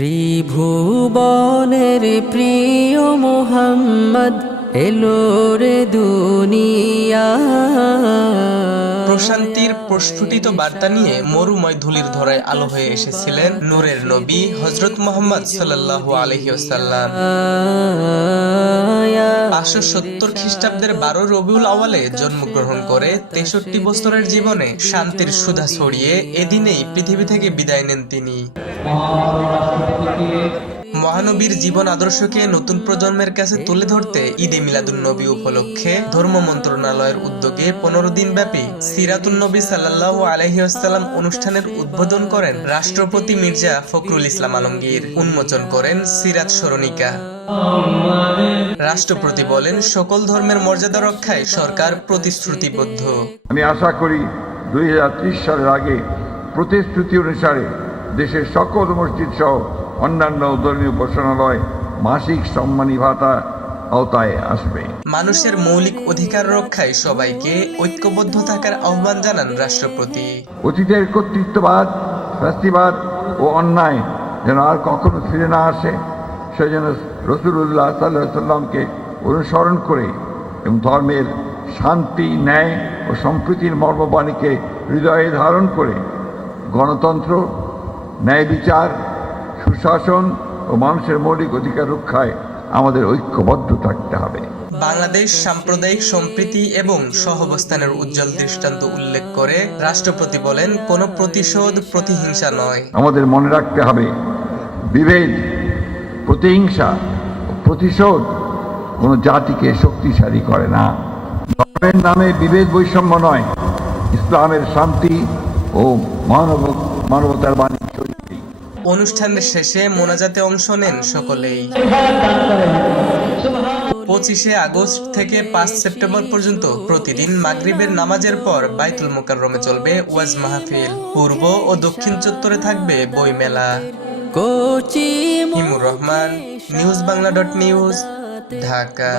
ত্রিভুবনের প্রিয় মোহাম্মদ এলো রে দুনিয়া। প্রশান্তির প্রস্ফুটিত বার্তা নিয়ে মরুময় ধূলির ধরায় আলো হয়ে এসেছিলেন নূরের নবী হযরত মুহাম্মদ সাল্লাল্লাহু আলাইহি ওয়াসাল্লাম। 570 খ্রিস্টাব্দের 12 রবিউল আউয়ালে জন্মগ্রহণ করে 63 বছরের জীবনে শান্তির সুধা ছড়িয়ে এদিনেই পৃথিবী থেকে বিদায় নেন তিনি। মহানবীর জীবন আদর্শকে নতুন প্রজন্মের কাছে তুলে ধরতে ঈদে মিলাদুন্নবী উপলক্ষে ধর্ম মন্ত্রণালয়ের উদ্যোগে 15 দিন ব্যাপী সিরাতুন্নবী সাল্লাল্লাহু আলাইহি ওয়াসাল্লাম অনুষ্ঠানের উদ্বোধন করেন রাষ্ট্রপতি মির্জা ফখরুল ইসলাম আলমগীর। উন্মোচন করেন সিরাত স্মরণিকা। রাষ্ট্রপতি বলেন, সকল ধর্মের মর্যাদা রক্ষায় সরকার প্রতিশ্রুতিবদ্ধ। আমি আশা করি 2030 সালের আগে প্রতিশ্রুতি অনুসারে দেশের সকল মসজিদ সহ অন্যান্য ধর্মীয় উপাসনালয় মাসিক সম্মানী ভাতা আওতায় আসবে। মানুষের মৌলিক অধিকার রক্ষায় সবাইকে ঐক্যবদ্ধ থাকার আহ্বান জানান রাষ্ট্রপতি। অতীতের কর্তৃত্ববাদ, ফ্যাসিবাদ ও অন্যায় যেন আর কখনো ফিরে না আসে, সেজন্য রাসূলুল্লাহ সাল্লাল্লাহু আলাইহি সাল্লামকে অনুসরণ করে এবং ধর্মের শান্তি, ন্যায় ও সম্প্রীতির মর্মবাণীকে হৃদয়ে ধারণ করে গণতন্ত্র, ন্যায় বিচার, সুশাসন ও মানুষের মৌলিক অধিকার রক্ষায় আমাদের ঐক্যবদ্ধ থাকতে হবে। বাংলাদেশ সাম্প্রদায়িক সম্প্রীতি এবং সহাবস্থানের উজ্জ্বল দৃষ্টান্ত উল্লেখ করে রাষ্ট্রপতি বলেন, কোনো প্রতিশোধ, প্রতিহিংসা নয়। আমাদের মনে রাখতে হবে, বিভেদ, প্রতিহিংসা ও প্রতিশোধ কোনো জাতিকে শক্তিশালী করে না। ধর্মের নামে বিভেদ, বৈষম্য নয়, ইসলামের শান্তি ও মানবতার বাণী। অনুষ্ঠানের শেষে মোনাজাতে অংশ নেন সকলেই। 25শে আগস্ট থেকে 5 সেপ্টেম্বর পর্যন্ত প্রতিদিন মাগরিবের নামাজের পর বাইতুল মোকাররমে চলবে ওয়াজ মাহফিল। পূর্ব ও দক্ষিণ চত্বরে থাকবে বই মেলা। হিমুর রহমান, newsbangla.news, ঢাকা।